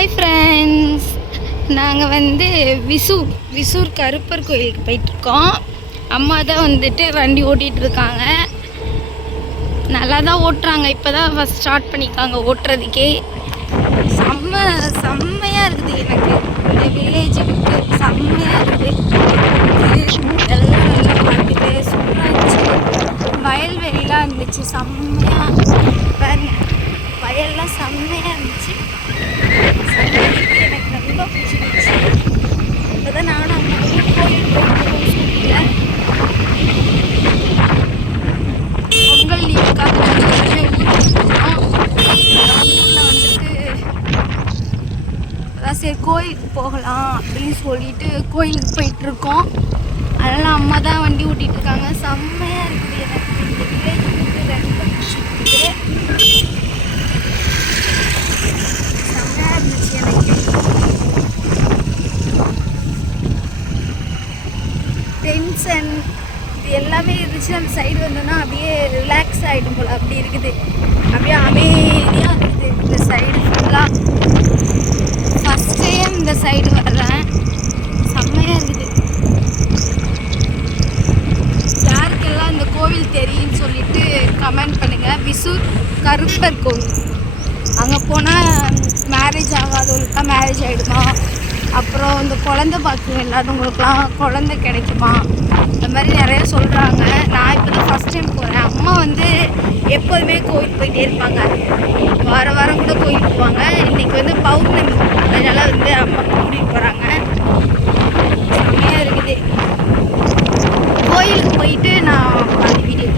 Hi friends, நாங்கள் விசூர் கருப்பர் கோயிலுக்கு போயிட்டுருக்கோம். அம்மா தான் வண்டி ஓட்டிகிட்டு இருக்காங்க. நல்லா தான் ஓட்டுறாங்க. இப்போ தான் ஃபஸ்ட் ஸ்டார்ட் பண்ணியிருக்காங்க ஓட்டுறதுக்கே. செம்மையாக இருக்குது. எனக்கு இந்த வில்லேஜ் செம்மையாக இருக்குது. எல்லாம் நல்லா பார்த்துட்டு சூப்பராக இருந்துச்சு. வயல்வெளிலாம் இருந்துச்சு செம்மையாக. பாருங்க, வயல்லாம் செம்மையாக இருந்துச்சு. எனக்கு ரொம்ப பிடிச்சிருந்துச்சு. இப்போ தான் நானும் அம்மா கோயிலுக்கு போயிட்டு ஸ்கூட்டியில் பொங்கல் லீவுக்காக ஊரில் அதான் சரி கோயிலுக்கு போகலாம் அப்படின்னு சொல்லிட்டு கோயிலுக்கு போயிட்டுருக்கோம். அதனால் அம்மா தான் வண்டி ஓட்டிகிட்டு இருக்காங்க. செம்மையாக இருக்குது. எனக்கு இந்த வில்லேஜ் ரொம்ப பிடிச்சிருக்கு. செம்மையாக இருந்துச்சு எனக்கு. டென்ஷன் இது எல்லாமே இருந்துச்சு. அந்த சைடு வந்தோன்னா அப்படியே ரிலாக்ஸ் ஆகிடும் போல். அப்படி இருக்குது. அப்படியே அமைதியாக இருக்குது இந்த சைடு ஃபுல்லாக. ஃபஸ்ட் டைம் இந்த சைடு வர்றேன். செம்மையாக இருக்குது. யாருக்கெல்லாம் இந்த கோவில் தெரியும்னு சொல்லிட்டு கமெண்ட் பண்ணுங்கள். விசூர் கருப்பர் கோவில். அங்கே போனால் மேரேஜ் ஆகாதவங்களுக்குலாம் மேரேஜ் ஆகிடுமா, அப்புறம் இந்த குழந்தை பாக்கியம் இல்லாதவங்களுக்குலாம் குழந்தை கிடைக்குமா, இந்த மாதிரி நிறைய சொல்கிறாங்க. நான் இப்போ தான் ஃபஸ்ட் டைம் போகிறேன். அம்மா எப்போதுமே கோயில் போயிட்டே இருப்பாங்க. வாரம் கூட கோயிலுக்கு போவாங்க. இன்றைக்கி பௌர்ணமி, அதனால் அம்மா கூட்டிகிட்டு போகிறாங்க. செம்மையாக இருக்குது. கோயிலுக்கு போயிட்டு நான் வீடியோ